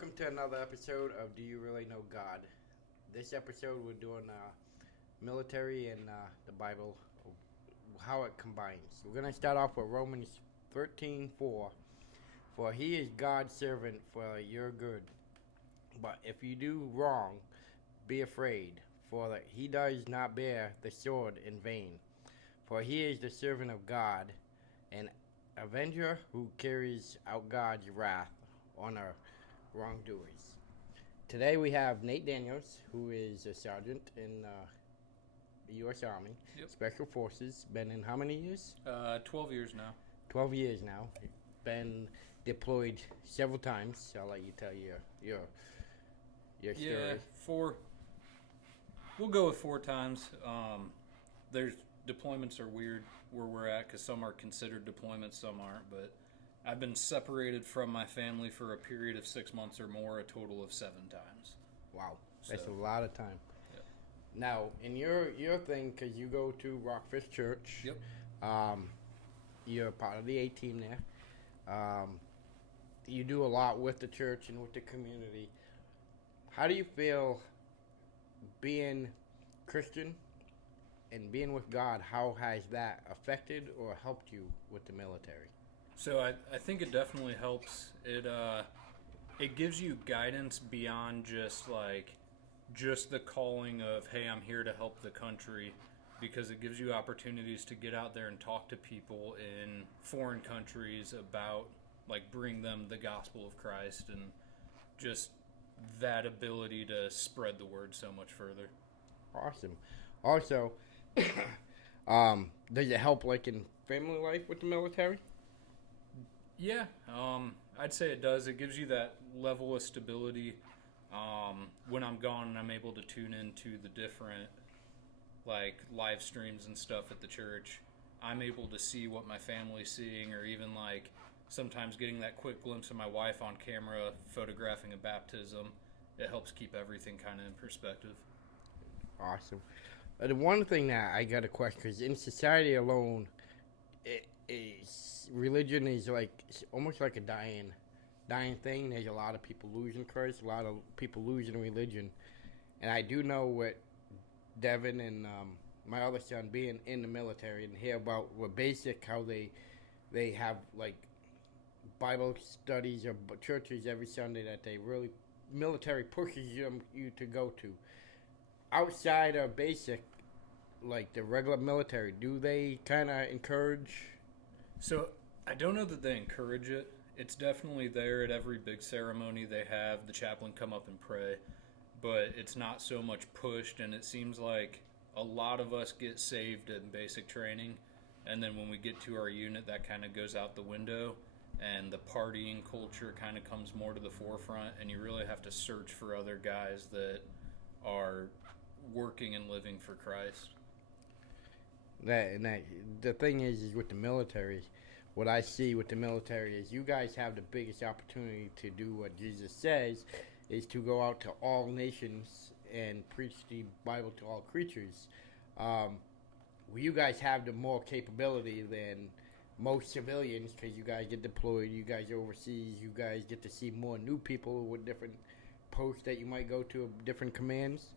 welcome to another episode of Do You Really Know God? This episode we're doing military and the Bible, how it combines. We're going to start off with Romans 13:4. For he is God's servant for your good. But if you do wrong, be afraid, for that he does not bear the sword in vain. For he is the servant of God, an avenger who carries out God's wrath on our wrongdoers. Today we have Nate Daniels, who is a sergeant in the U.S. Army, Special Forces. Been in how many years? 12 years now. 12 years now. Been deployed several times. I'll let you tell your story. Yeah, four. We'll go with 4 times. There's deployments are weird where we're at because some are considered deployments, some aren't. But I've been separated from my family for a period of 6 months or more, a total of 7 times. Wow, that's a lot of time. Yep. Now, in your thing, because you go to Rockfish Church. Yep. You're part of the A team there. You do a lot with the church and with the community. How do you feel being Christian and being with God? How has that affected or helped you with the military? So I think it definitely helps. It gives you guidance beyond just the calling of, hey, I'm here to help the country, because it gives you opportunities to get out there and talk to people in foreign countries about, bring them the gospel of Christ, and just that ability to spread the word so much further. Awesome. Also, does it help, in family life with the military? Yeah, I'd say it does. It gives you that level of stability. When I'm gone and I'm able to tune into the different live streams and stuff at the church, I'm able to see what my family's seeing, or even sometimes getting that quick glimpse of my wife on camera photographing a baptism. It helps keep everything kind of in perspective. Awesome. The one thing that I got a question, because in society alone, religion is almost like a dying thing. There's a lot of people losing Christ, a lot of people losing religion. And I do know what Devin and my other son being in the military, and hear about what basic how they have Bible studies or churches every Sunday that they really military pushes you to go to. Outside of basic, the regular military, do they kind of encourage? So I don't know that they encourage it. It's definitely there at every big ceremony. They have the chaplain come up and pray, but it's not so much pushed, and it seems like a lot of us get saved in basic training, and then when we get to our unit, that kind of goes out the window, and the partying culture kind of comes more to the forefront, and you really have to search for other guys that are working and living for Christ. The thing is with the military, what I see with the military is you guys have the biggest opportunity to do what Jesus says, is to go out to all nations and preach the Bible to all creatures. You guys have the more capability than most civilians, because you guys get deployed, you guys are overseas, you guys get to see more new people with different posts that you might go to, different commands.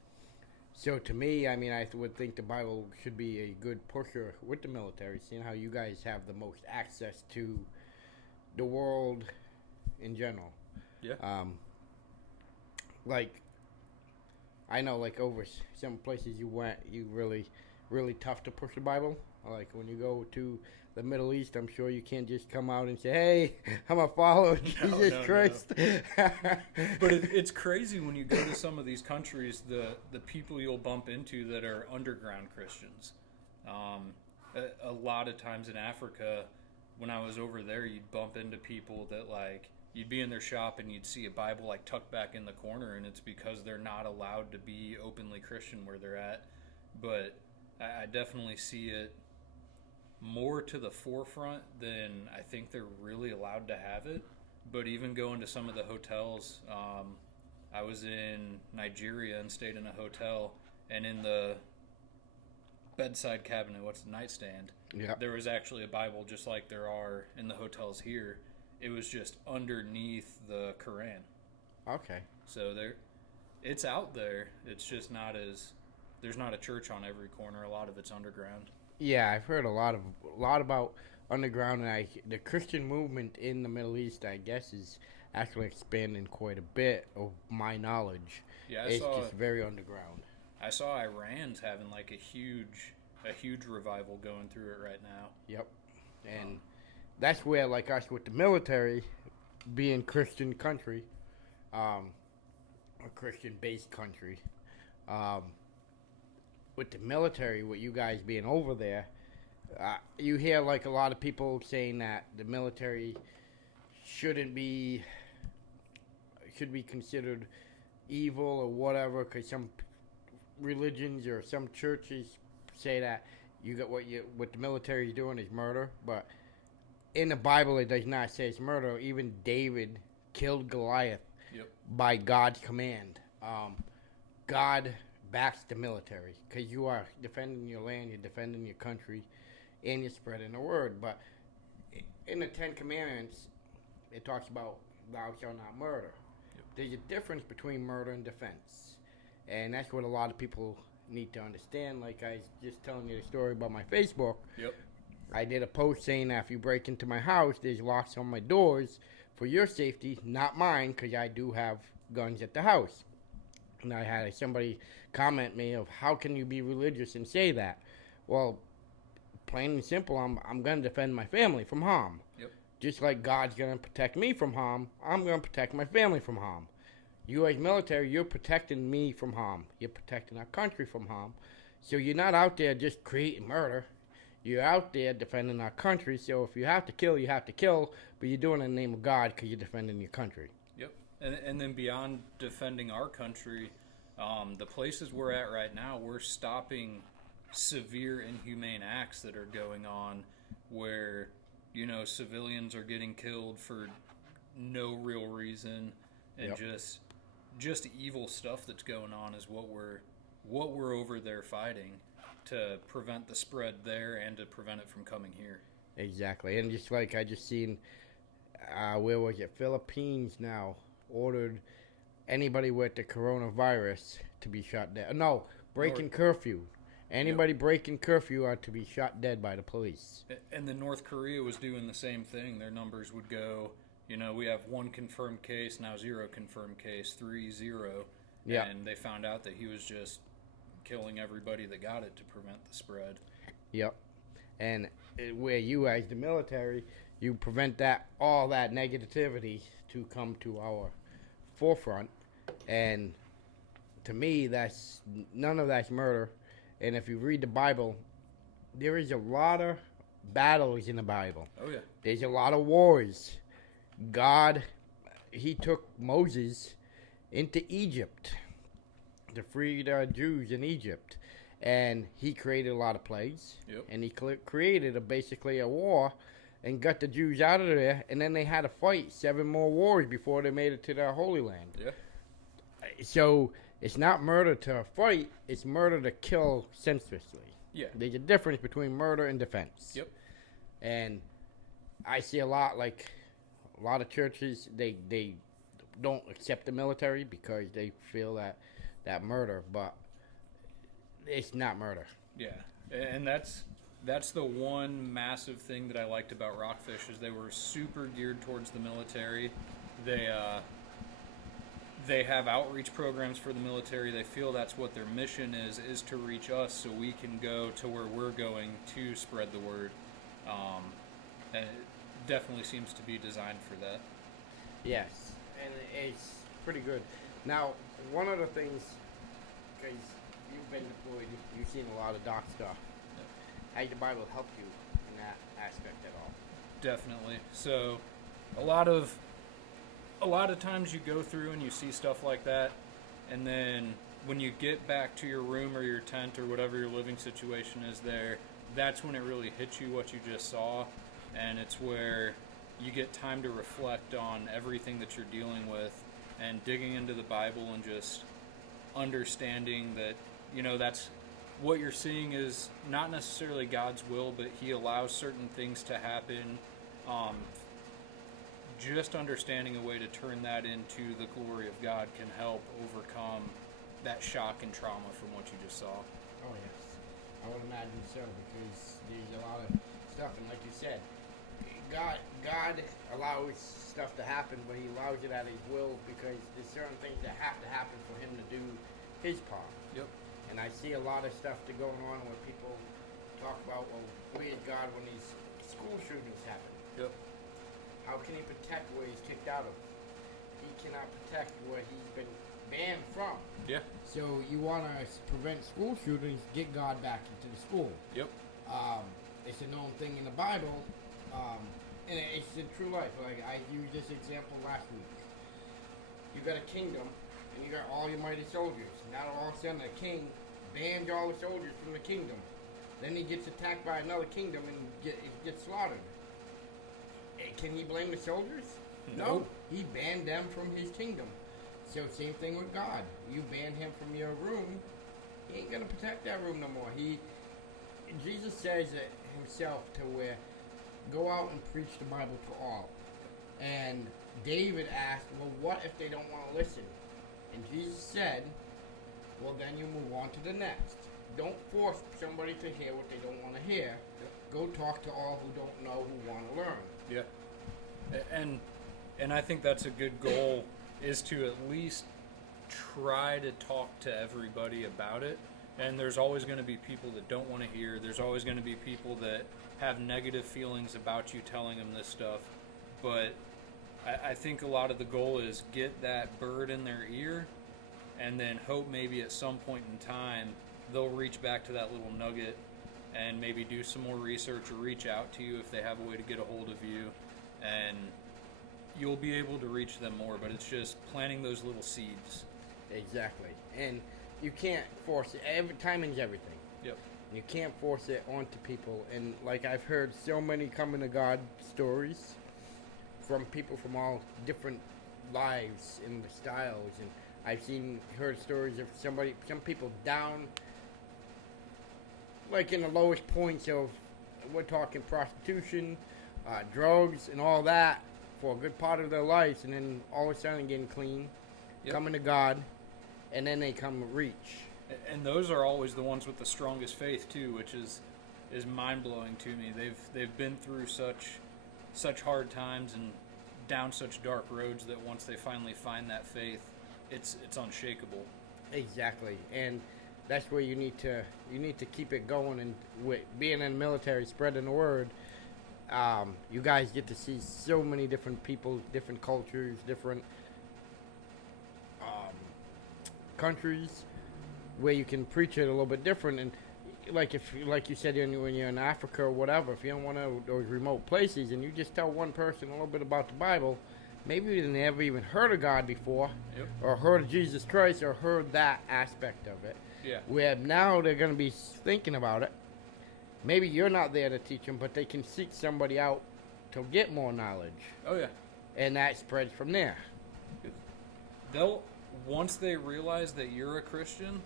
So to me, I would think the Bible should be a good pusher with the military, seeing how you guys have the most access to the world in general. Yeah. I know, over some places you went, you really tough to push the Bible. When you go to the Middle East, I'm sure you can't just come out and say, hey, I'm a follower of Jesus Christ. No. But it's crazy when you go to some of these countries, the people you'll bump into that are underground Christians. A lot of times in Africa, when I was over there, you'd bump into people that you'd be in their shop and you'd see a Bible tucked back in the corner, and it's because they're not allowed to be openly Christian where they're at. But I definitely see it more to the forefront than I think they're really allowed to have it. But even going to some of the hotels, I was in Nigeria and stayed in a hotel, and in the bedside cabinet, nightstand, there was actually a Bible just like there are in the hotels here. It was just underneath the Quran. Okay. So it's out there. It's just not as there's not a church on every corner. A lot of it's underground. Yeah, I've heard a lot about underground, and the Christian movement in the Middle East, I guess, is actually expanding quite a bit of my knowledge. Yeah, It's just very underground. I saw Iran's having like a huge revival going through it right now. Yep. And that's where, like us with the military, being Christian country, a Christian-based country, with the military, with you guys being over there, you hear like a lot of people saying that the military should be considered evil or whatever, because some religions or some churches say that you got what the military is doing is murder, but in the Bible it does not say it's murder. Even David killed Goliath by God's command. God backs the military because you are defending your land, you're defending your country, and you're spreading the word. But in the Ten Commandments, it talks about thou shalt not murder. There's a difference between murder and defense, and that's what a lot of people need to understand. Like I was just telling you the story about my Facebook. I did a post saying that if you break into my house, there's locks on my doors for your safety, not mine, because I do have guns at the house. And I had somebody comment me of how can you be religious and say that? Well, plain and simple, I'm going to defend my family from harm. Just like God's going to protect me from harm, I'm going to protect my family from harm. You as military, you're protecting me from harm. You're protecting our country from harm. So you're not out there just creating murder. You're out there defending our country. So if you have to kill, you have to kill. But you're doing it in the name of God because you're defending your country. And then beyond defending our country, the places we're at right now, we're stopping severe inhumane acts that are going on where, civilians are getting killed for no real reason, and just evil stuff that's going on is what we're over there fighting to prevent the spread there and to prevent it from coming here. Exactly. And just like I just seen, where was it? Philippines now ordered anybody with the coronavirus to be shot dead. No, breaking curfew. Anybody breaking curfew are to be shot dead by the police. And then North Korea was doing the same thing. Their numbers would go, we have 1 confirmed case, now 0 confirmed case, 3-0. And they found out that he was just killing everybody that got it to prevent the spread. And where you as the military, you prevent all that negativity to come to our forefront. And to me, none of that's murder. And if you read the Bible, there is a lot of battles in the Bible. There's a lot of wars. God, he took Moses into Egypt to free the Jews in Egypt. And he created a lot of plagues. And he created basically a war and got the Jews out of there. And then they had to fight 7 more wars before they made it to their Holy Land. So it's not murder to fight, it's murder to kill senselessly. There's a difference between murder and defense. And I see a lot of churches, they don't accept the military because they feel that murder, but it's not murder. And that's the one massive thing that I liked about Rockfish is they were super geared towards the military. They have outreach programs for the military. They feel that's what their mission is to reach us so we can go to where we're going to spread the word. And it definitely seems to be designed for that. Yes, and it's pretty good. Now, one of the things, because you've been deployed, you've seen a lot of dark stuff. Has the Bible helped you in that aspect at all? Definitely. So, a lot of times you go through and you see stuff like that, and then when you get back to your room or your tent or whatever your living situation is there, that's when it really hits you what you just saw, and it's where you get time to reflect on everything that you're dealing with and digging into the Bible and just understanding that, that's what you're seeing is not necessarily God's will, but he allows certain things to happen just understanding a way to turn that into the glory of God can help overcome that shock and trauma from what you just saw. Oh yes, I would imagine so, because there's a lot of stuff, and like you said, God allows stuff to happen, but He allows it at His will, because there's certain things that have to happen for Him to do His part. Yep. And I see a lot of stuff going on where people talk about, well, where is God when these school shootings happen? Yep. How can He protect where He's kicked out of? He cannot protect where He's been banned from. Yeah. So you want to prevent school shootings, get God back into the school. Yep. It's a known thing in the Bible, and it's in true life. Like I used this example last week. You got a kingdom, and you got all your mighty soldiers. Now all of a sudden, the king bans all the soldiers from the kingdom. Then he gets attacked by another kingdom and gets slaughtered. Can he blame the soldiers? No. He banned them from his kingdom. So same thing with God. You ban him from your room, he ain't gonna protect that room no more. Jesus says it himself to where, go out and preach the Bible to all. And David asked, well, what if they don't want to listen? And Jesus said, well, then you move on to the next. Don't force somebody to hear what they don't want to hear. Go talk to all who don't know, who want to learn. Yeah. And I think that's a good goal, is to at least try to talk to everybody about it. And there's always going to be people that don't want to hear. There's always going to be people that have negative feelings about you telling them this stuff. But I think a lot of the goal is get that bird in their ear, and then hope maybe at some point in time they'll reach back to that little nugget and maybe do some more research or reach out to you if they have a way to get a hold of you. And you'll be able to reach them more, but it's just planting those little seeds. Exactly. And you can't force it. Timing is everything. Yep. You can't force it onto people. And like I've heard so many coming to God stories from people from all different lives and styles. And I've heard stories of some people down, like in the lowest points of, we're talking prostitution, drugs, and all that for a good part of their lives, and then all of a sudden getting clean, coming to God, and then they come reach. And those are always the ones with the strongest faith too, which is mind-blowing to me. They've been through such hard times and down such dark roads that once they finally find that faith, it's unshakable. Exactly. And that's where you need to keep it going, and with being in the military, spreading the word. You guys get to see so many different people, different cultures, different countries, where you can preach it a little bit different. And like you said, when you're in Africa or whatever, if you don't want to those remote places, and you just tell one person a little bit about the Bible, maybe they never even heard of God before, or heard of Jesus Christ, or heard that aspect of it. Yeah. Where now they're going to be thinking about it. Maybe you're not there to teach them, but they can seek somebody out to get more knowledge. Oh yeah. And that spreads from there. Once they realize that you're a Christian,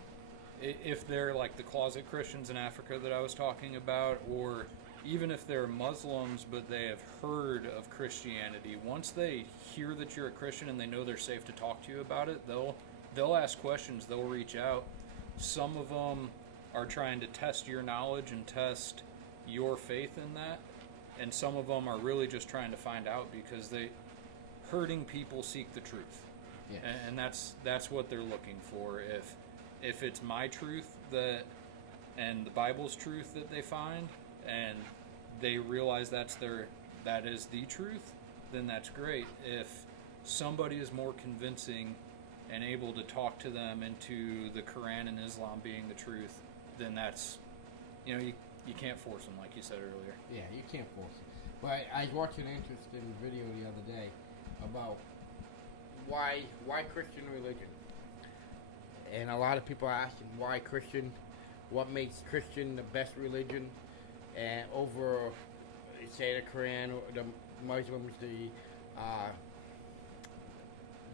if they're like the closet Christians in Africa that I was talking about, or even if they're Muslims but they have heard of Christianity, once they hear that you're a Christian and they know they're safe to talk to you about it, they'll ask questions, they'll reach out. Some of them are trying to test your knowledge and test your faith in that, and some of them are really just trying to find out, because hurting people seek the truth. Yes. And that's what they're looking for. If it's my truth and the Bible's truth that they find, and they realize that is the truth, then that's great. If somebody is more convincing and able to talk to them into the Quran and Islam being the truth, then that's, you can't force them, like you said earlier. Yeah, you can't force it. But I was watching an interesting video the other day about why Christian religion. And a lot of people are asking why Christian, what makes Christian the best religion, and over, say, the Quran, or the Muslims, the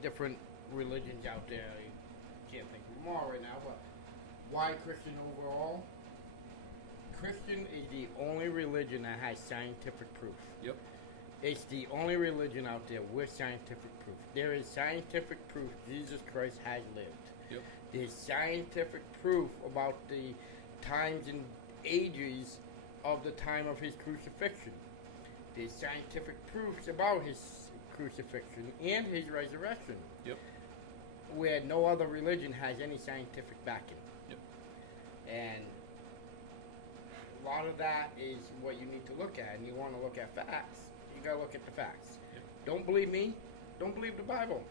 different religions out there. I can't think of them all right now, but why Christian overall? Christian is the only religion that has scientific proof. Yep. It's the only religion out there with scientific proof. There is scientific proof Jesus Christ has lived. Yep. There's scientific proof about the times and ages of the time of his crucifixion. There's scientific proofs about his crucifixion and his resurrection. Yep. Where no other religion has any scientific backing. Yep. And a lot of that is what you need to look at. And you want to look at facts, you got to look at the facts. Yep. Don't believe me? Don't believe the Bible.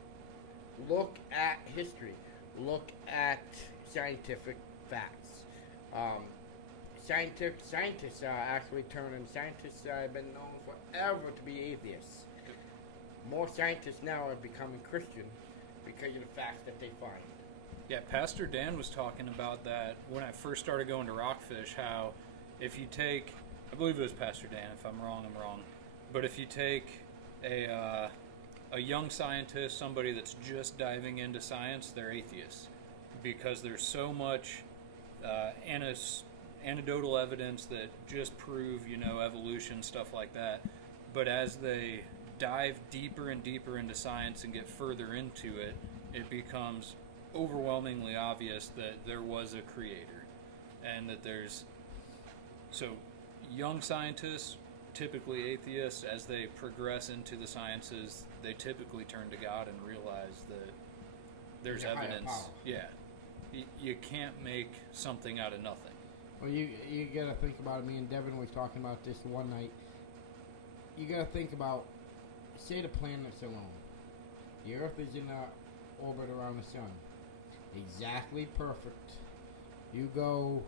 Look at history. Look at scientific facts. Scientists are actually turning. Scientists have been known forever to be atheists. Yep. More scientists now are becoming Christian because of the facts that they find. Yeah, Pastor Dan was talking about that when I first started going to Rockfish, how if you take, I believe it was Pastor Dan, if I'm wrong, I'm wrong, but if you take a young scientist, somebody that's just diving into science, they're atheists because there's so much anecdotal evidence that just prove, evolution, stuff like that. But as they dive deeper and deeper into science and get further into it, it becomes overwhelmingly obvious that there was a creator and that there's... So young scientists, typically atheists, as they progress into the sciences, they typically turn to God and realize that there's evidence. Yeah. You can't make something out of nothing. Well, you got to think about it. Me and Devin were talking about this one night. You got to think about, say the planet's alone. The Earth is in an orbit around the sun. Exactly perfect. You go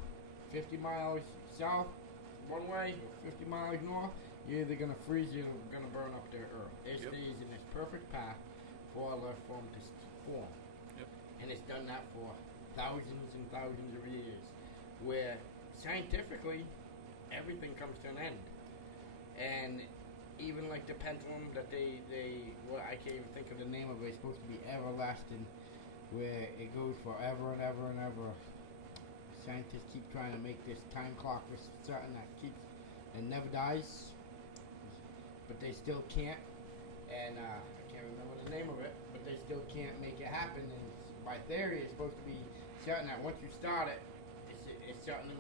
50 miles south one way, or 50 miles north, you're either going to freeze or you're going to burn up the Earth. It stays in this perfect path for a life form to form. Yep. And it's done that for thousands and thousands of years, where scientifically everything comes to an end. And even like the pendulum that they I can't even think of the name of it, it's supposed to be everlasting, where it goes forever and ever and ever. Scientists keep trying to make this time clock for something that never dies, but they still can't. And I can't remember the name of it, but they still can't make it happen. And by theory, it's supposed to be something that once you start it, it's something in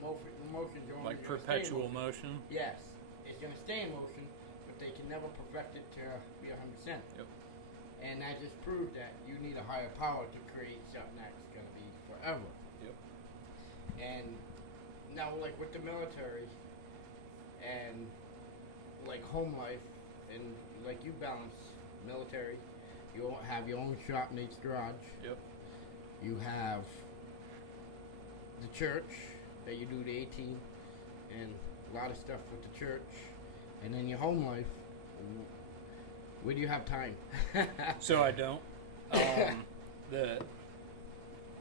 motion. Like perpetual motion? Yes. It's going to stay in motion, but they can never perfect it to be 100%. Yep. And that just proves that you need a higher power to create something that's going to be forever. Yep. And now, like with the military and like home life, and like you balance military, you have your own shop, Nate's Garage. Yep. You have the church that you do the 18 and a lot of stuff with the church, and then your home life. Where do you have time? So I don't.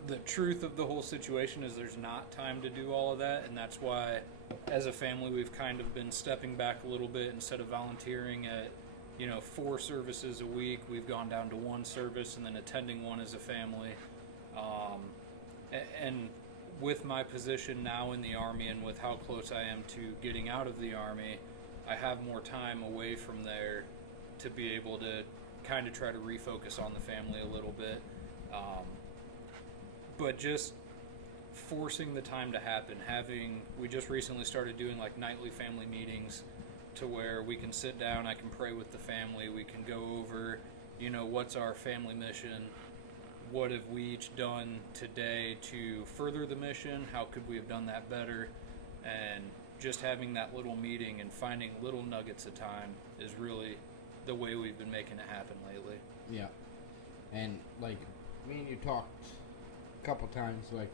The truth of the whole situation is there's not time to do all of that, and that's why as a family we've kind of been stepping back a little bit. Instead of volunteering at 4 services a week, we've gone down to 1 service and then attending one as a family. And with my position now in the Army and with how close I am to getting out of the Army, I have more time away from there to be able to kind of try to refocus on the family a little bit. But just forcing the time to happen, we just recently started doing like nightly family meetings to where we can sit down, I can pray with the family, we can go over, what's our family mission, what have we each done today to further the mission, how could we have done that better, and just having that little meeting and finding little nuggets of time is really the way we've been making it happen lately. Yeah. And like me and you talked a couple times, like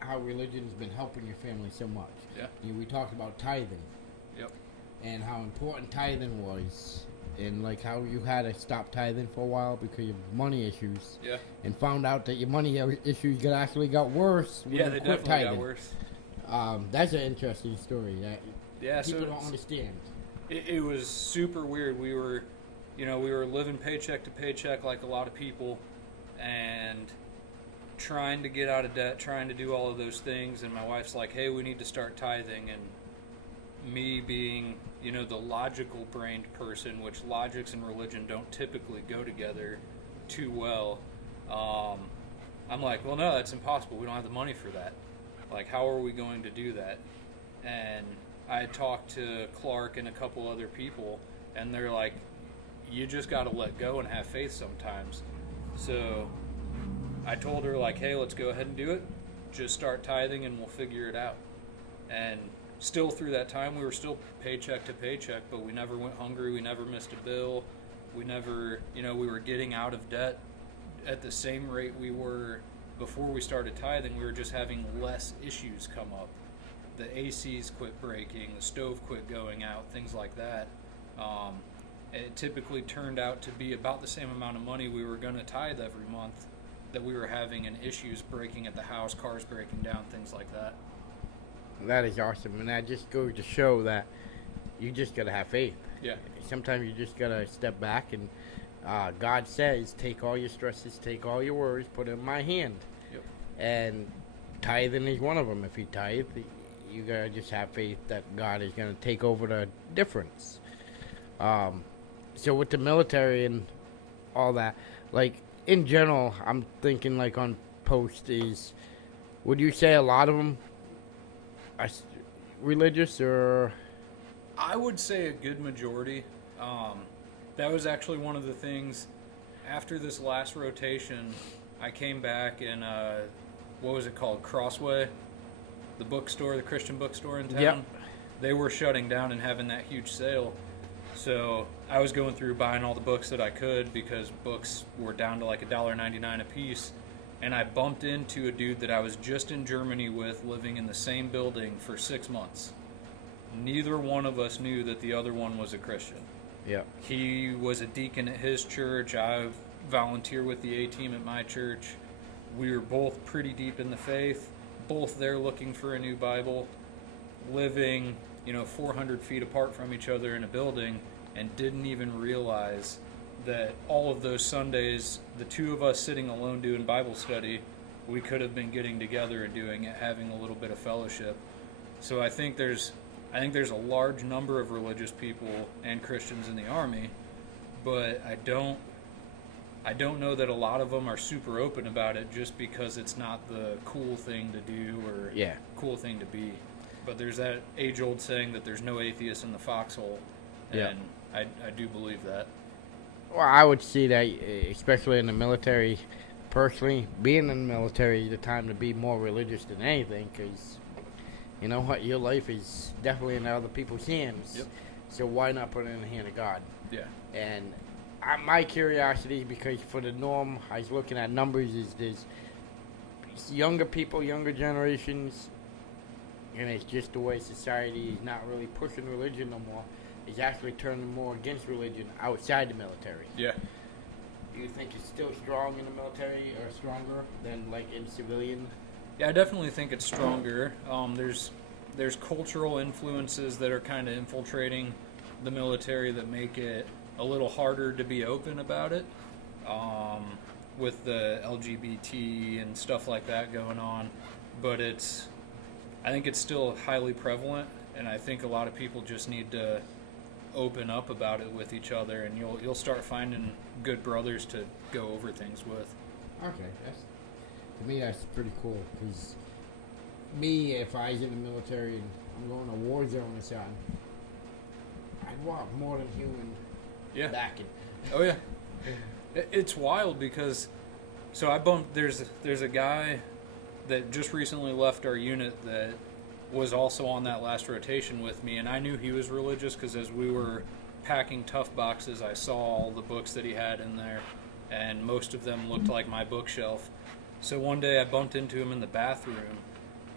how religion's been helping your family so much. Yeah. We talked about tithing. Yep. And how important tithing was, and like how you had to stop tithing for a while because of money issues. Yeah. And found out that your money issues actually got worse. When yeah, they quit definitely tithing. got worse. That's an interesting story that people don't understand. It was super weird. We were living paycheck to paycheck like a lot of people, and trying to get out of debt, trying to do all of those things. And my wife's like, "Hey, we need to start tithing." And me being, the logical brained person, which logics and religion don't typically go together too well, I'm like, well, no, that's impossible. We don't have the money for that. Like, how are we going to do that? And I talked to Clark and a couple other people, and they're like, you just got to let go and have faith sometimes. So I told her, like, hey, let's go ahead and do it. Just start tithing and we'll figure it out. And still through that time, we were still paycheck to paycheck, but we never went hungry. We never missed a bill. We never, we were getting out of debt at the same rate we were before we started tithing. We were just having less issues come up. The ACs quit breaking, the stove quit going out, things like that. It typically turned out to be about the same amount of money we were going to tithe every month that we were having in issues breaking at the house, cars breaking down, things like that. That is awesome, and that just goes to show that you just got to have faith. Yeah. Sometimes you just got to step back, and God says, take all your stresses, take all your worries, put it in my hand. Yep. And tithing is one of them. If you tithe, you got to just have faith that God is going to take over the difference. So with the military and all that, like, in general, I'm thinking, like, on post is, would you say a lot of them are religious, or? I would say a good majority. That was actually one of the things after this last rotation. I came back and what was it called? Crossway, the bookstore, the Christian bookstore in town. Yep. They were shutting down and having that huge sale. So I was going through buying all the books that I could because books were down to like $1.99 a piece. And I bumped into a dude that I was just in Germany with, living in the same building for 6 months. Neither one of us knew that the other one was a Christian. Yeah. He was a deacon at his church. I volunteer with the A team at my church. We were both pretty deep in the faith, both there looking for a new Bible, living, 400 feet apart from each other in a building, and didn't even realize that all of those Sundays, the two of us sitting alone doing Bible study, we could have been getting together and doing it, having a little bit of fellowship. So I think there's a large number of religious people and Christians in the Army, but I don't know that a lot of them are super open about it just because it's not the cool thing to do or cool thing to be. But there's that age-old saying that there's no atheist in the foxhole, and I do believe that. Well, I would see that, especially in the military, personally, being in the military is the time to be more religious than anything, because you know what, your life is definitely in other people's hands. Yep. So why not put it in the hand of God? Yeah. And my curiosity, because for the norm, I was looking at numbers, is there's younger people, younger generations, and it's just the way society is not really pushing religion no more. It's actually turning more against religion outside the military. Yeah. Do you think it's still strong in the military, or stronger than like in civilian? Yeah, I definitely think it's stronger. There's cultural influences that are kind of infiltrating the military that make it a little harder to be open about it, with the LGBT and stuff like that going on. But I think it's still highly prevalent, and I think a lot of people just need to open up about it with each other, and you'll start finding good brothers to go over things with. Okay, to me that's pretty cool, because if I was in the military and I'm going to a war zone or something, I'd want more than human backing. Oh yeah. It's wild because there's a guy that just recently left our unit that was also on that last rotation with me, and I knew he was religious because as we were packing tough boxes, I saw all the books that he had in there, and most of them looked like my bookshelf. So one day I bumped into him in the bathroom,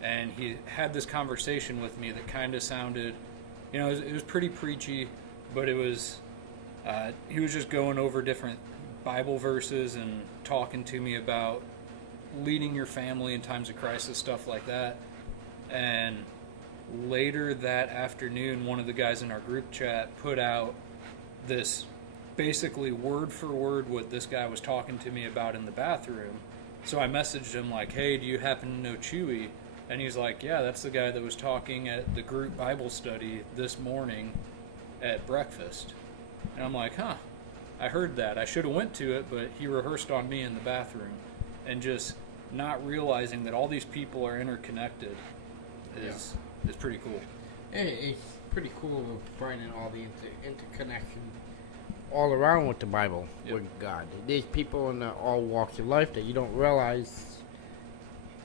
and he had this conversation with me that kind of sounded, it was pretty preachy, but it was, he was just going over different Bible verses and talking to me about leading your family in times of crisis, stuff like that. And later that afternoon, one of the guys in our group chat put out this basically word for word what this guy was talking to me about in the bathroom. So I messaged him like, hey, do you happen to know Chewy? And he's like, yeah, that's the guy that was talking at the group Bible study this morning at breakfast. And I'm like, huh, I heard that. I should have went to it, but he rehearsed on me in the bathroom. And just not realizing that all these people are interconnected is pretty cool. It's pretty cool finding all the interconnection all around with the Bible, with God. There's people in all walks of life that you don't realize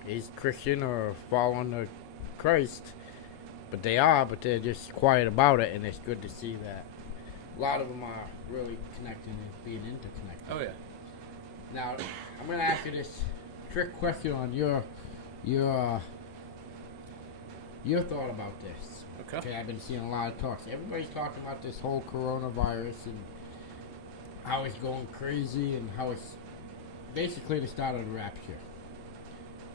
is Christian or following the Christ, but they're just quiet about it, and it's good to see that a lot of them are really connecting and being interconnected. Oh yeah. Now, I'm going to ask you this trick question on your thought about this. Okay. I've been seeing a lot of talks. Everybody's talking about this whole coronavirus and how it's going crazy and how it's basically the start of the rapture.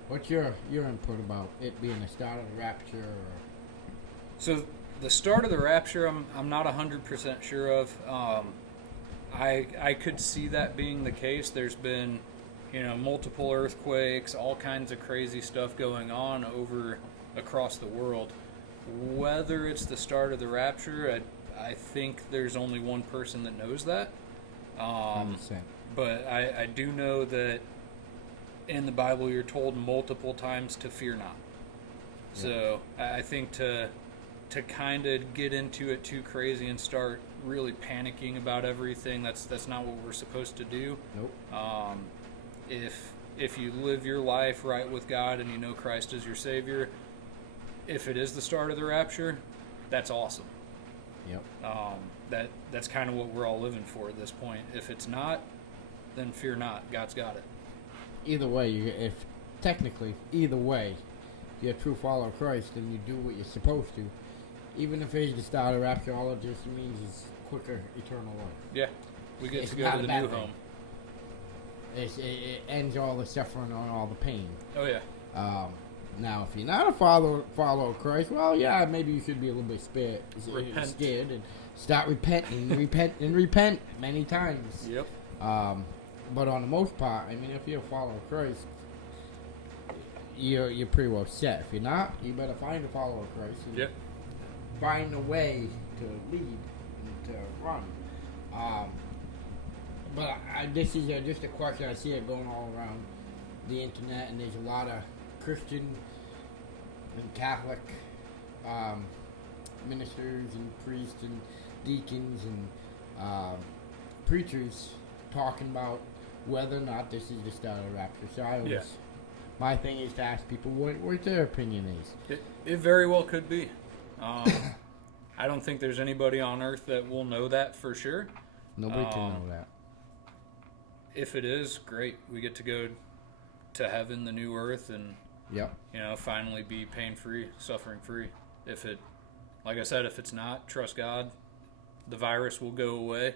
What's your input about it being the start of the rapture? So the start of the rapture, I'm not 100% sure of. I could see that being the case. There's been, multiple earthquakes, all kinds of crazy stuff going on across the world. Whether it's the start of the rapture, I think there's only one person that knows that. But I do know that in the Bible you're told multiple times to fear not. Yeah. So I think to kind of get into it too crazy and start really panicking about everything, that's not what we're supposed to do. Nope. If you live your life right with God and you know Christ as your Savior, if it is the start of the rapture, that's awesome. Yep. That's kind of what we're all living for at this point. If it's not, then fear not. God's got it. Either way, either way, you're a true follower of Christ and you do what you're supposed to. Even if it's the start of rapture, all it just means is quicker eternal life. Yeah, we get to go to the new home. It ends all the suffering and all the pain. Oh yeah. Now, if you're not a follower of Christ, well, yeah, maybe you should be a little bit scared and start repenting, repent many times. Yep. But on the most part, I mean, if you're a follower of Christ, you're pretty well set. If you're not, you better find a follower of Christ and find a way to lead and to run. But this is just a question. I see it going all around the internet, and there's a lot of Christian and Catholic ministers and priests and deacons and preachers talking about whether or not this is the start of the rapture. So my thing is to ask people what their opinion is. It very well could be. I don't think there's anybody on earth that will know that for sure. Nobody can know that. If it is, great. We get to go to heaven, the new earth, and finally be pain-free, suffering-free. Like I said, if it's not, trust God. The virus will go away.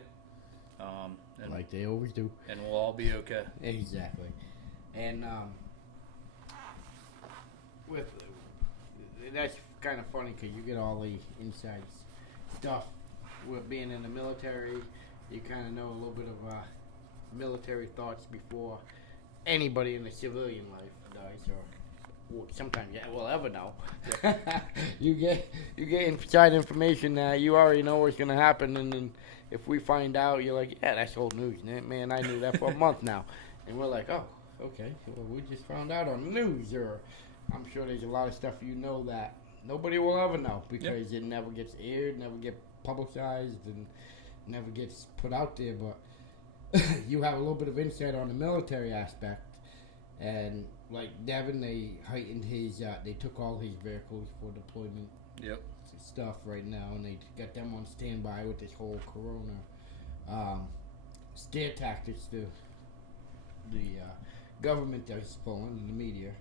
And like they always do. And we'll all be okay. Exactly. And that's kind of funny because you get all the inside stuff with being in the military. You kind of know a little bit of military thoughts before anybody in the civilian life does, or sometimes will ever know. You get inside information that you already know what's going to happen, and then if we find out, you're like, yeah, that's old news, man. I knew that for a month now, and we're like, oh, okay, well, we just found out on the news, or I'm sure there's a lot of stuff that nobody will ever know because it never gets aired, never get publicized, and never gets put out there. But you have a little bit of insight on the military aspect, and like Devin, they heightened his. They took all his vehicles for deployment. Stuff right now, and they got them on standby with this whole corona scare tactics. The government is pulling in the media.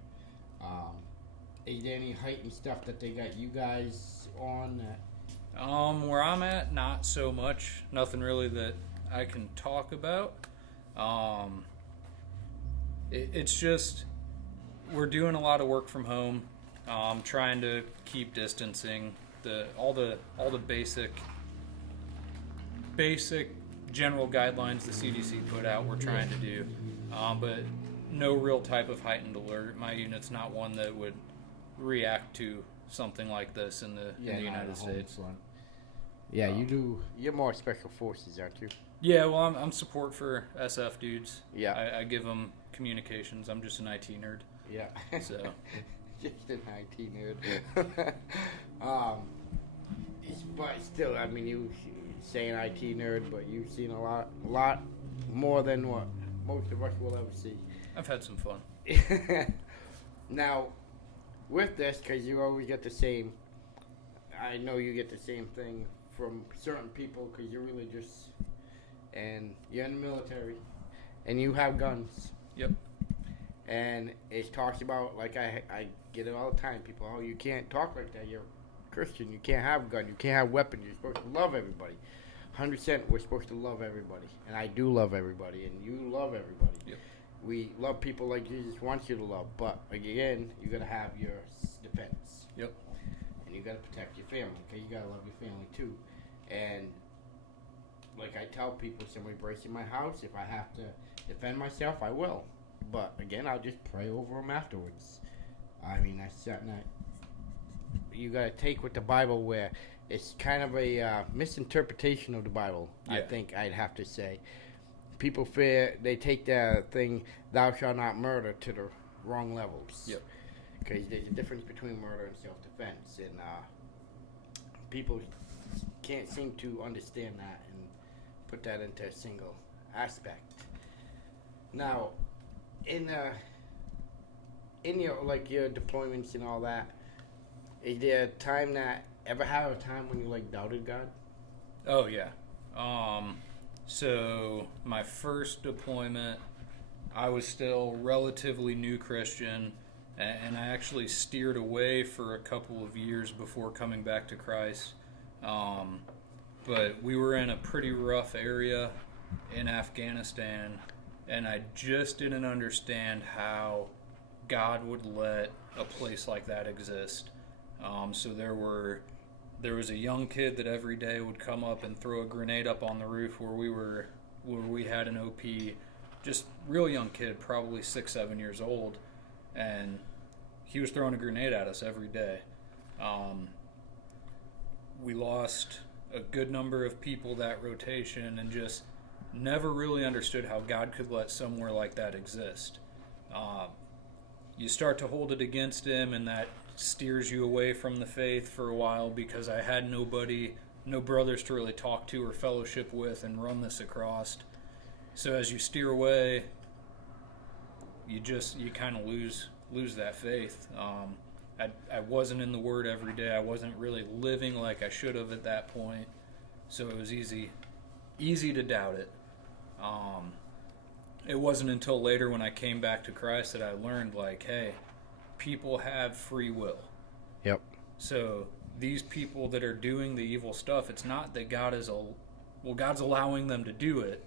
Is there any heightened stuff that they got you guys on? Where I'm at, not so much. Nothing really that I can talk about. It's just we're doing a lot of work from home. Trying to keep distancing. All the basic general guidelines the CDC put out. We're trying to do, but no real type of heightened alert. My unit's not one that would react to something like this in the United States. Yeah, you do. You're more special forces, aren't you? Yeah, well, I'm support for SF dudes. Yeah. I give them communications. I'm just an IT nerd. Yeah. So. Just an IT nerd. But still, I mean, you say an IT nerd, but you've seen a lot more than what most of us will ever see. I've had some fun. Now, with this, because you always get the same, I know you get the same thing from certain people because you're religious and you're in the military and you have guns. Yep. And it talks about, like I get it all the time, people, oh, you can't talk like that, you're Christian, you can't have a gun, you can't have weapons, you're supposed to love everybody. 100% we're supposed to love everybody. And I do love everybody, and you love everybody. Yep. We love people like Jesus wants you to love, but again, you got to have your defense. Yep. And you got to protect your family, because you got to love your family too. And like I tell people, somebody breaks in my house, if I have to defend myself, I will. But again, I'll just pray over them afterwards. I mean, that's something that you got to take with the Bible, where it's kind of a misinterpretation of the Bible, yeah. I think I'd have to say. People fear, they take the thing, thou shalt not murder, to the wrong levels. Yep. Because there's a difference between murder and self-defense. And people can't seem to understand that and put that into a single aspect. Now, in your, like, your deployments and all that, is there a time that ever had a time when you, like, doubted God? Oh, yeah. So my first deployment, I was still relatively new Christian, and I actually steered away for a couple of years before coming back to Christ. But we were in a pretty rough area in Afghanistan, and I just didn't understand how God would let a place like that exist. So there was a young kid that every day would come up and throw a grenade up on the roof where we had an OP, just real young kid, probably 6-7 years old, and he was throwing a grenade at us every day. We lost a good number of people that rotation, and just never really understood how God could let somewhere like that exist. You start to hold it against him, and that steers you away from the faith for a while, because I had no brothers to really talk to or fellowship with and run this across. So as you steer away, you kind of lose that faith. I wasn't in the Word every day. I wasn't really living like I should have at that point, so it was easy to doubt it. It wasn't until later when I came back to Christ that I learned, like, hey, people have free will. Yep. So these people that are doing the evil stuff, it's not that God's allowing them to do it,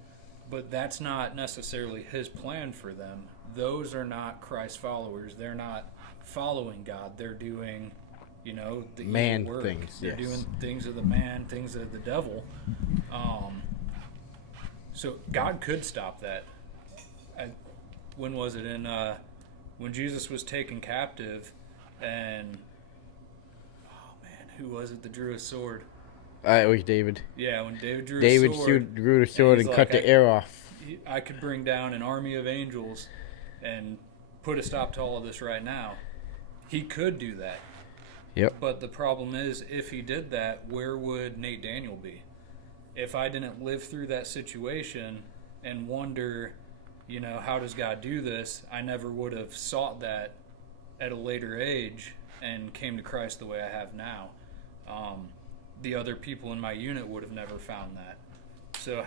but that's not necessarily his plan for them. Those are not Christ followers. They're not following God. They're doing, the man evil work. Things. They're yes. doing things of the man, things of the devil. So God could stop that. When was it? When Jesus was taken captive, and who was it that drew his sword? It was David. Yeah, when David drew his sword. Drew the sword and cut the air off. I could bring down an army of angels and put a stop to all of this right now. He could do that. Yep. But the problem is, if he did that, where would Nate Daniel be? If I didn't live through that situation and wonder, how does God do this? I never would have sought that at a later age and came to Christ the way I have now. The other people in my unit would have never found that. So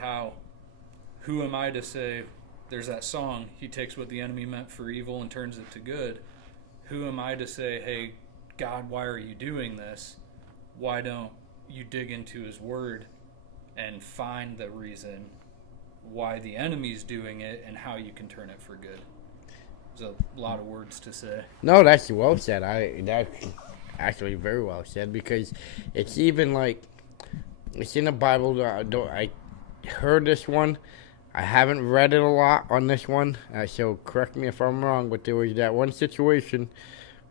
who am I to say, there's that song, he takes what the enemy meant for evil and turns it to good. Who am I to say, hey, God, why are you doing this? Why don't you dig into his word and find the reason why the enemy's doing it and how you can turn it for good? There's a lot of words to say. No, that's well said. That's actually very well said, because it's even like, it's in the Bible. I heard this one. I haven't read it a lot on this one, so correct me if I'm wrong, but there was that one situation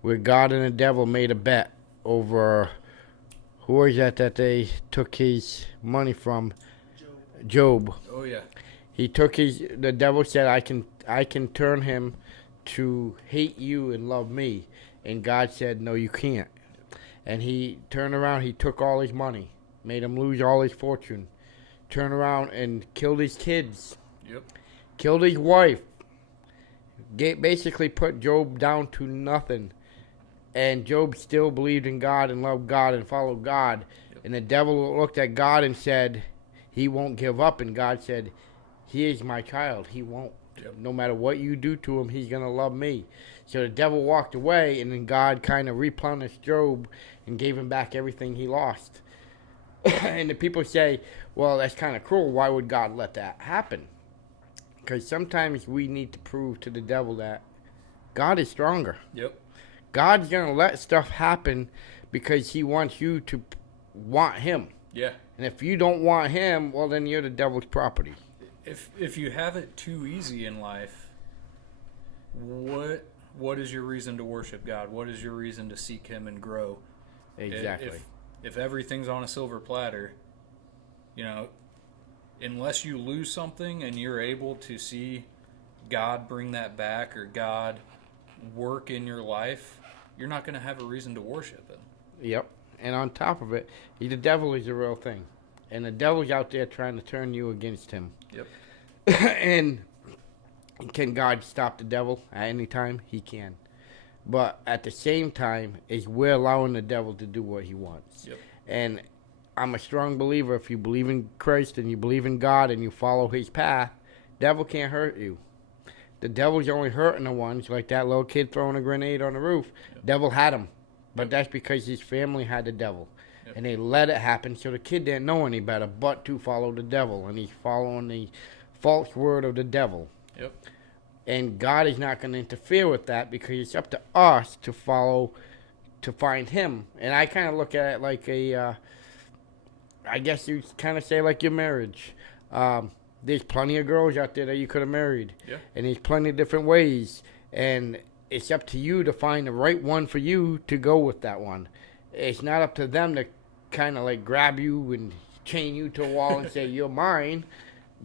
where God and the devil made a bet over who was that they took his money from? Job. Oh yeah. He took the devil said, I can turn him to hate you and love me. And God said, no, you can't. And he turned around, he took all his money, made him lose all his fortune, turned around and killed his kids. Yep. Killed his wife. Basically put Job down to nothing. And Job still believed in God and loved God and followed God. Yep. And the devil looked at God and said, he won't give up. And God said, he is my child. He won't. Yep. No matter what you do to him, he's going to love me. So the devil walked away, and then God kind of replenished Job and gave him back everything he lost. And the people say, well, that's kind of cruel. Why would God let that happen? Because sometimes we need to prove to the devil that God is stronger. Yep. God's going to let stuff happen because he wants you to want him. Yeah. And if you don't want him, well, then you're the devil's property. If you have it too easy in life, what is your reason to worship God? What is your reason to seek him and grow? Exactly. If everything's on a silver platter, unless you lose something and you're able to see God bring that back or God work in your life, you're not going to have a reason to worship him. Yep. And on top of it, the devil is a real thing. And the devil's out there trying to turn you against him. Yep. And can God stop the devil at any time? He can. But at the same time, we're allowing the devil to do what he wants. Yep. And I'm a strong believer, if you believe in Christ and you believe in God and you follow his path, devil can't hurt you. The devil's only hurting the ones, like that little kid throwing a grenade on the roof. Yep. Devil had him. But that's because his family had the devil. Yep. And they let it happen, so the kid didn't know any better but to follow the devil. And he's following the false word of the devil. Yep. And God is not going to interfere with that because it's up to us to follow, to find him. And I kind of look at it like I guess you kind of say like your marriage. There's plenty of girls out there that you could have married. Yeah. And there's plenty of different ways. And it's up to you to find the right one for you to go with that one. It's not up to them to kind of like grab you and chain you to a wall and say, you're mine.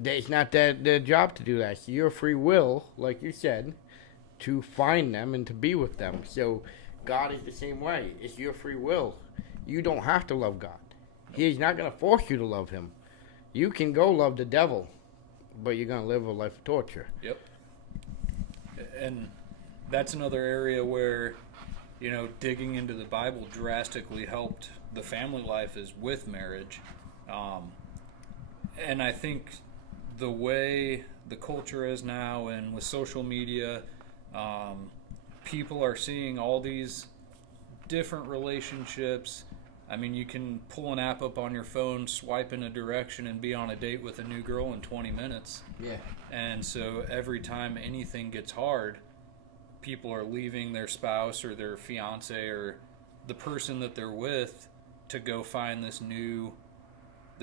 It's not their job to do that. It's your free will, like you said, to find them and to be with them. So God is the same way. It's your free will. You don't have to love God. He's not going to force you to love him. You can go love the devil, but you're going to live a life of torture. Yep. And that's another area where, digging into the Bible drastically helped the family life is with marriage. And I think the way the culture is now and with social media, people are seeing all these different relationships. I mean, you can pull an app up on your phone, swipe in a direction, and be on a date with a new girl in 20 minutes. Yeah. And so every time anything gets hard, people are leaving their spouse or their fiance or the person that they're with to go find the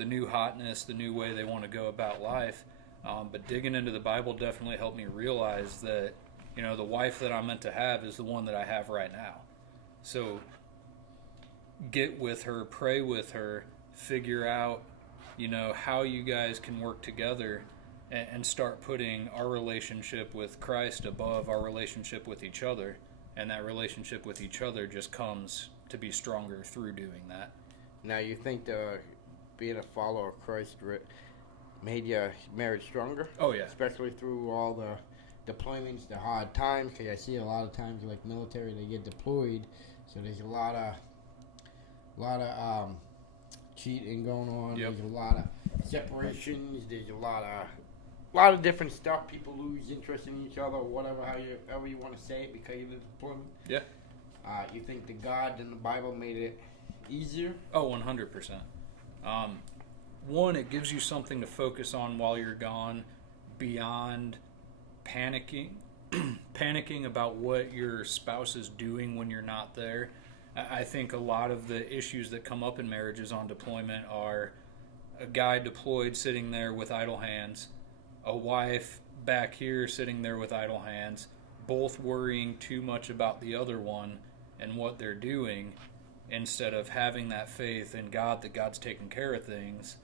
new hotness, the new way they want to go about life. But digging into the Bible definitely helped me realize that, the wife that I'm meant to have is the one that I have right now. So get with her, pray with her, figure out, how you guys can work together and start putting our relationship with Christ above our relationship with each other. And that relationship with each other just comes to be stronger through doing that. Now, you think being a follower of Christ made your marriage stronger? Oh, yeah. Especially through all the deployments, the hard times, because I see a lot of times, like military, they get deployed, so there's a lot of cheating going on. Yep. There's a lot of separations. There's a lot of different stuff. People lose interest in each other, or whatever, however you want to say it, because of the deployment. Yeah. You think the God in the Bible made it easier? Oh, 100%. One, it gives you something to focus on while you're gone, beyond panicking about what your spouse is doing when you're not there. I think a lot of the issues that come up in marriages on deployment are a guy deployed sitting there with idle hands, a wife back here sitting there with idle hands, both worrying too much about the other one and what they're doing, instead of having that faith in God that God's taking care of things.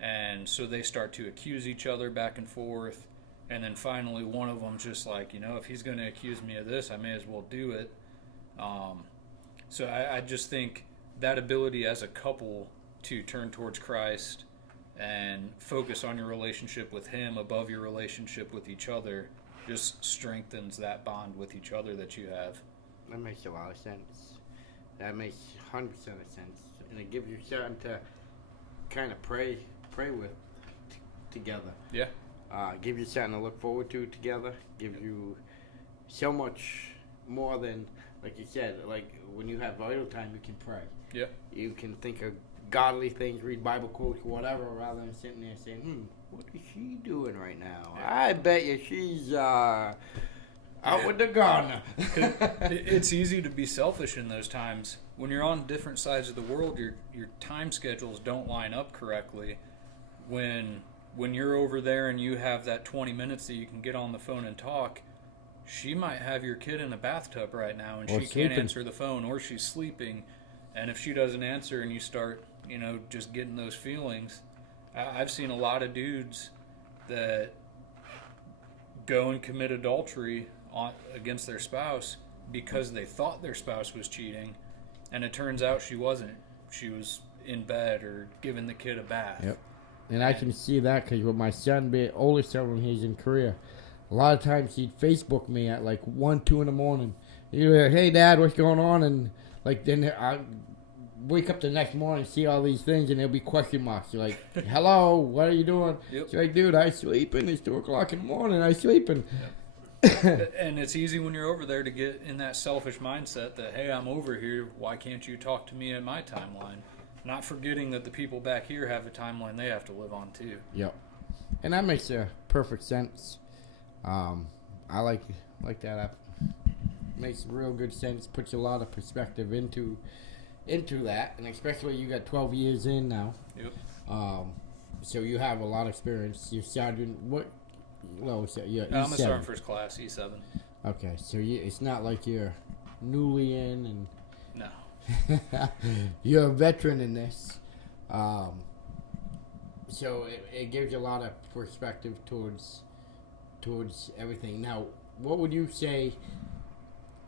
And so they start to accuse each other back and forth. And then finally one of them's just like, if he's going to accuse me of this, I may as well do it. So I just think that ability as a couple to turn towards Christ and focus on your relationship with him above your relationship with each other just strengthens that bond with each other that you have. That makes a lot of sense. That makes 100% of sense. And it gives you something to kind of pray with together. Yeah. Give you something to look forward to together. Give you so much more than, like you said, like when you have idle time, you can pray. Yeah. You can think of godly things, read Bible quotes, whatever, rather than sitting there saying, what is she doing right now? Yeah. I bet you she's out with the gardener. It's easy to be selfish in those times. When you're on different sides of the world, your time schedules don't line up correctly. When you're over there and you have that 20 minutes that you can get on the phone and talk, she might have your kid in a bathtub right now and she can't answer the phone, or she's sleeping. And if she doesn't answer and you start, just getting those feelings, I've seen a lot of dudes that go and commit adultery against their spouse because they thought their spouse was cheating, and it turns out she wasn't. She was in bed or giving the kid a bath. Yep. And I can see that because with my son, being older son, when he's in Korea, a lot of times he'd Facebook me at like 1, 2 in the morning. He'd be like, hey, Dad, what's going on? And like then I wake up the next morning and see all these things, and there'll be question marks. You're like, hello, what are you doing? Yep. She's like, dude, I sleeping. It's 2 o'clock in the morning. I sleeping. Yep. And it's easy when you're over there to get in that selfish mindset that, hey, I'm over here. Why can't you talk to me at my timeline? Not forgetting that the people back here have a timeline they have to live on too. Yep. And that makes perfect sense. I like that. Makes real good sense. Puts a lot of perspective into that, and especially you got 12 years in now. Yep. So you have a lot of experience. You're sergeant. What? No, I'm a sergeant first class, E7. Okay, so it's not like you're newly in and. No. You're a veteran in this. So it gives you a lot of perspective towards everything. Now, what would you say,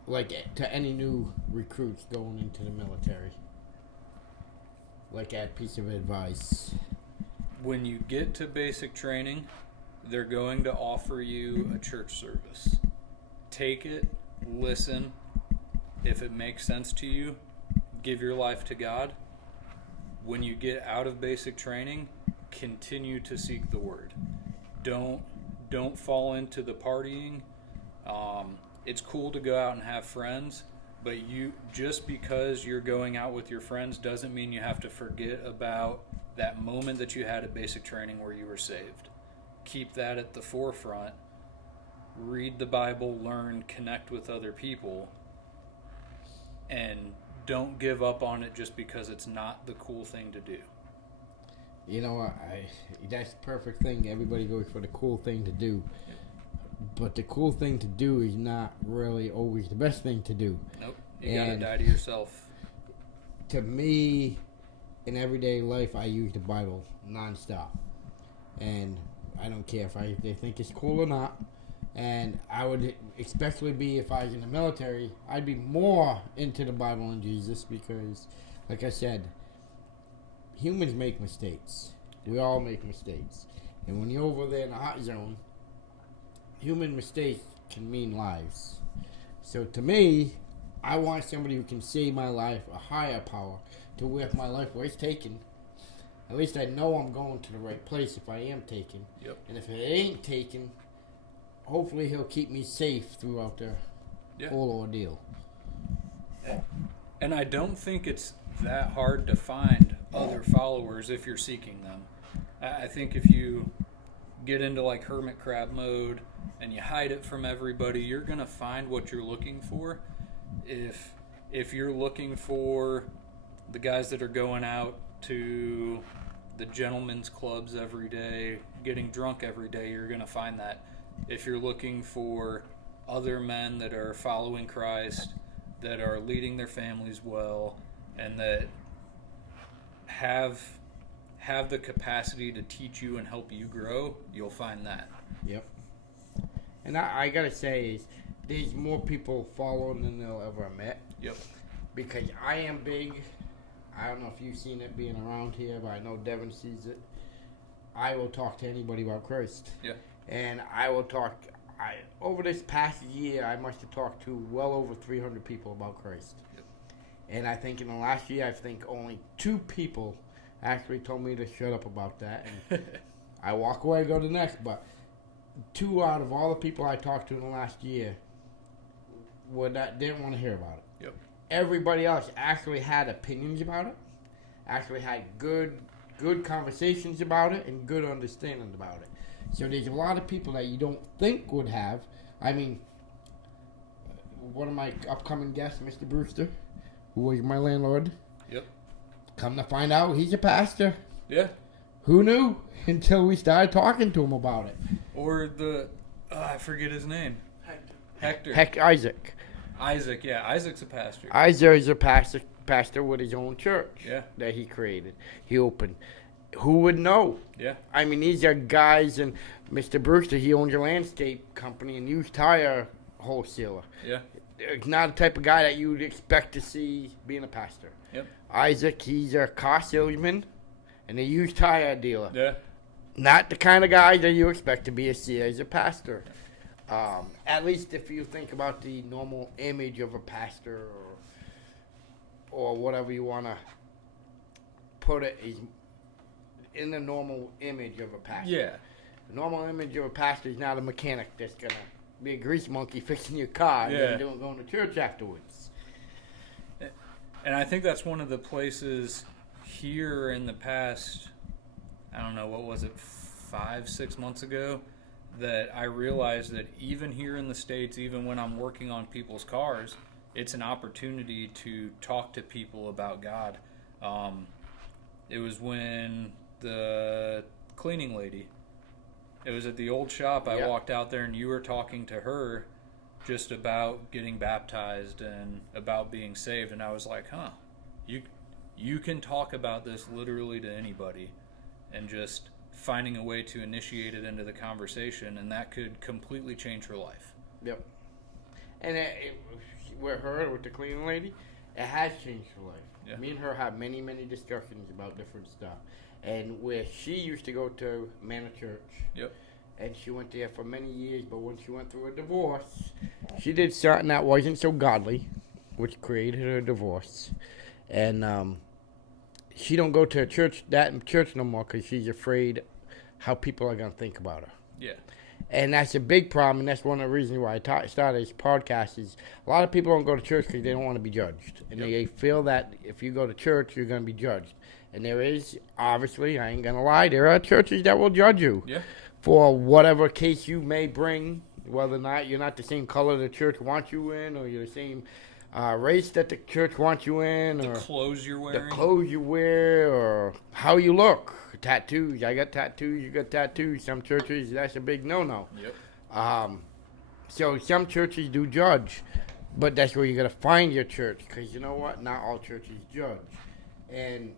like, to any new recruits going into the military? Like, a piece of advice. When you get to basic training, they're going to offer you a church service. Take it, listen. If it makes sense to you, give your life to God. When you get out of basic training, continue to seek the Word. Don't fall into the partying. It's cool to go out and have friends, but just because you're going out with your friends doesn't mean you have to forget about that moment that you had at basic training where you were saved. Keep that at the forefront. Read the Bible, learn, connect with other people, and don't give up on it just because it's not the cool thing to do. You know, that's the perfect thing. Everybody goes for the cool thing to do. But the cool thing to do is not really always the best thing to do. Nope. You gotta die to yourself. To me, in everyday life, I use the Bible nonstop. And I don't care if they think it's cool or not. And I would especially be, if I was in the military, I'd be more into the Bible and Jesus because, like I said, humans make mistakes. We all make mistakes. And when you're over there in the hot zone, human mistakes can mean lives. So to me, I want somebody who can save my life, a higher power, to where if my life was taken, at least I know I'm going to the right place if I am taken. Yep. And if it ain't taken, hopefully he'll keep me safe throughout the whole ordeal. And I don't think it's that hard to find other followers if you're seeking them. I think if you get into like hermit crab mode and you hide it from everybody, you're going to find what you're looking for. If you're looking for the guys that are going out to the gentlemen's clubs every day, getting drunk every day, you're going to find that. If you're looking for other men that are following Christ, that are leading their families well and that have the capacity to teach you and help you grow, you'll find that. Yep. And I gotta say, is there's more people following than they'll ever admit. Yep. Because I am big. I don't know if you've seen it being around here, but I know Devin sees it. I will talk to anybody about Christ. Yeah. And I will talk. Over this past year, I must have talked to well over 300 people about Christ. Yep. And I think in the last year, I think only 2 people actually told me to shut up about that. And I walk away, go to the next. But 2 out of all the people I talked to in the last year didn't want to hear about it. Yep. Everybody else actually had opinions about it, actually had good conversations about it, and good understanding about it. So there's a lot of people that you don't think would have. I mean, one of my upcoming guests, Mr. Brewster, who was my landlord. Yep. Come to find out, he's a pastor. Yeah. Who knew until we started talking to him about it? Or I forget his name. Hector. Isaac. Isaac, yeah. Isaac's a pastor. Isaac is a pastor with his own church. Yeah. That he created. He opened. Who would know? Yeah. I mean, these are guys, and Mr. Brewster, he owns a landscape company and used tire wholesaler. Yeah. He's not the type of guy that you would expect to see being a pastor. Yep. Isaac, he's a car salesman and a used tire dealer. Yeah. Not the kind of guy that you expect to be as a pastor. At least if you think about the normal image of a pastor or whatever you want to put it, he's in the normal image of a pastor. Yeah. The normal image of a pastor is not a mechanic that's going to be a grease monkey fixing your car and then going to church afterwards. And I think that's one of the places here in the past, I don't know, what was it, 5-6 months ago, that I realized that even here in the States, even when I'm working on people's cars, it's an opportunity to talk to people about God. It was when the cleaning lady, it was at the old shop, I walked out there and you were talking to her just about getting baptized and about being saved, and I was like, you can talk about this literally to anybody and just finding a way to initiate it into the conversation, and that could completely change her life. Yep. And with the cleaning lady, it has changed her life. Yeah. Me and her have many, many discussions about different stuff. And where she used to go to Manor Church. Yep. And she went there for many years, but when she went through a divorce, she did something that wasn't so godly, which created her divorce. And she don't go to church no more because she's afraid how people are going to think about her. Yeah. And that's a big problem, and that's one of the reasons why I started this podcast is a lot of people don't go to church because they don't want to be judged. And they feel that if you go to church, you're going to be judged. And there is, obviously, I ain't going to lie, there are churches that will judge you for whatever case you may bring, whether or not you're not the same color the church wants you in, or you're the same race that the church wants you in, or the clothes you're wearing, the clothes you wear, or how you look. Tattoos. I got tattoos. You got tattoos. Some churches, that's a big no-no. Yep. So some churches do judge, but that's where you got to find your church, because you know what? Not all churches judge. And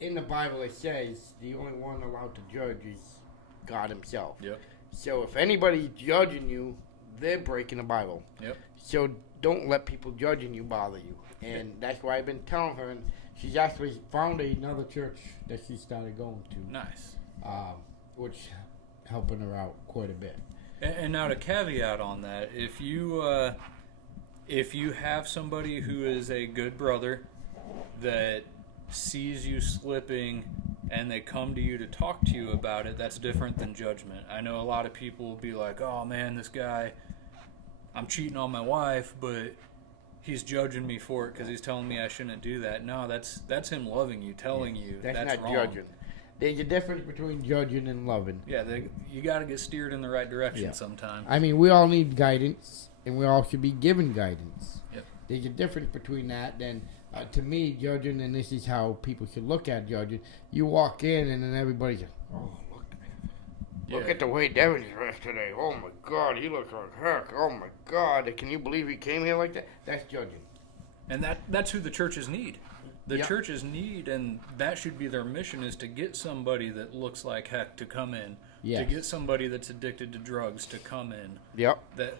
in the Bible it says the only one allowed to judge is God himself. Yep. So if anybody's judging you, they're breaking the Bible. Yep. So don't let people judging you bother you. And that's why I've been telling her, and she's actually found another church that she started going to. Nice. Which helping her out quite a bit. And now to caveat on that, if you have somebody who is a good brother that sees you slipping and they come to you to talk to you about it, that's different than judgment. I know a lot of people will be like, oh man, this guy, I'm cheating on my wife, but he's judging me for it because he's telling me I shouldn't do that. No, that's him loving you, telling you that's not wrong. Judging. There's a difference between judging and loving. Yeah, you got to get steered in the right direction sometimes. I mean, we all need guidance, and we all should be given guidance. Yep. There's a difference between that than, to me, judging, and this is how people should look at judging. You walk in, and then everybody's like, oh, look at the way Devin's dressed today. Oh, my God, he looks like heck. Oh, my God, can you believe he came here like that? That's judging. And that's who the churches need. The Yep. churches need, and that should be their mission, is to get somebody that looks like heck to come in. Yes. To get somebody that's addicted to drugs to come in. Yep. That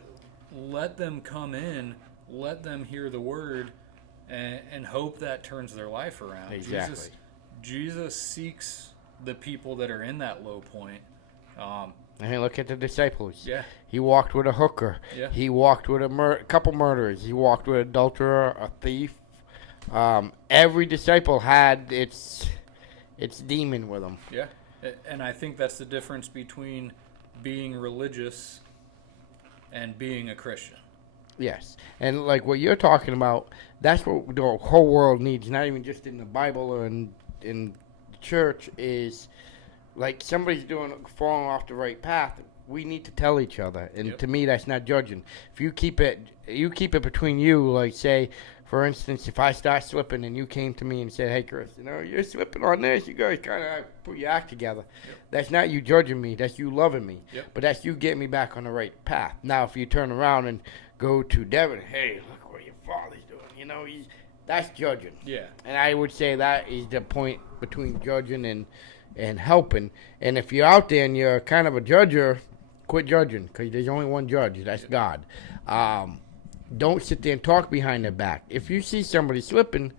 let them come in, let them hear the word, and hope that turns their life around. Exactly. Jesus seeks the people that are in that low point. I mean, look at the disciples. Yeah. He walked with a hooker. Yeah. He walked with a couple murderers. He walked with an adulterer, a thief. Every disciple had its demon with them. Yeah. And I think that's the difference between being religious and being a Christian. Yes. And like what you're talking about, that's what the whole world needs, not even just in the Bible or in the church, is like somebody's falling off the right path. We need to tell each other. And Yep. to me, that's not judging. If you keep it between you, like say, for instance, if I start slipping and you came to me and said, hey, Chris, you're slipping on this. You guys kind of put your act together. Yep. That's not you judging me. That's you loving me. Yep. But that's you getting me back on the right path. Now, if you turn around and go to Devin, hey, look what your father's doing. That's judging. Yeah. And I would say that is the point between judging and helping. And if you're out there and you're kind of a judger, quit judging, because there's only one judge. That's God. Don't sit there and talk behind their back. If you see somebody slipping,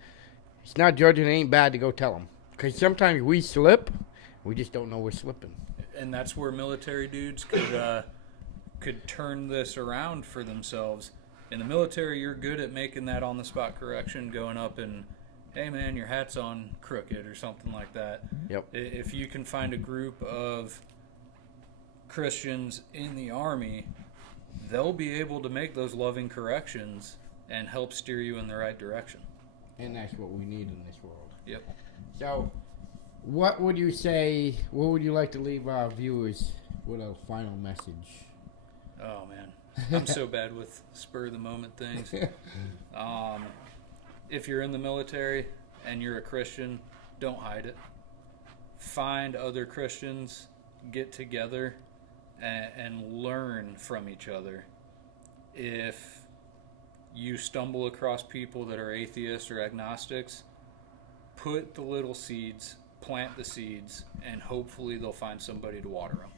it's not judging. It ain't bad to go tell them. Because sometimes we slip, we just don't know we're slipping. And that's where military dudes could turn this around for themselves. In the military, you're good at making that on-the-spot correction, going up and, hey, man, your hat's on crooked or something like that. Yep. If you can find a group of Christians in the Army, they'll be able to make those loving corrections and help steer you in the right direction. And that's what we need in this world. Yep. So, what would you say, what would you like to leave our viewers with a final message? Oh, man. I'm so bad with spur-of-the-moment things. If you're in the military and you're a Christian, don't hide it. Find other Christians, get together, and learn from each other. If you stumble across people that are atheists or agnostics, put the little seeds, plant the seeds, and hopefully they'll find somebody to water them.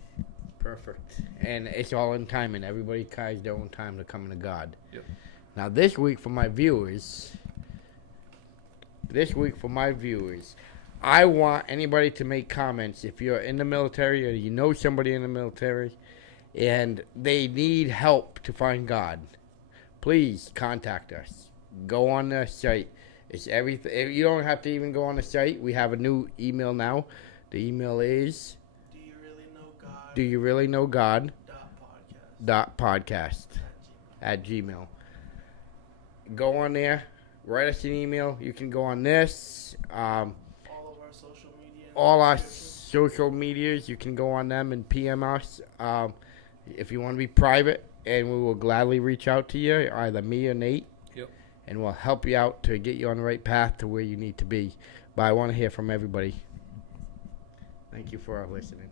Perfect. And it's all in time, and everybody carries their own time to come to God. Yep. Now, this week for my viewers, I want anybody to make comments. If you're in the military or you know somebody in the military and they need help to find God, please contact us. Go on the site. It's everything. You don't have to even go on the site. We have a new email now. The email is Do you really know God? .podcast at Gmail. Go on there. Write us an email. You can go on this. All of our social media. All our social medias. You can go on them and PM us. If you want to be private, and we will gladly reach out to you, either me or Nate. Yep. And we'll help you out to get you on the right path to where you need to be. But I want to hear from everybody. Thank you for listening.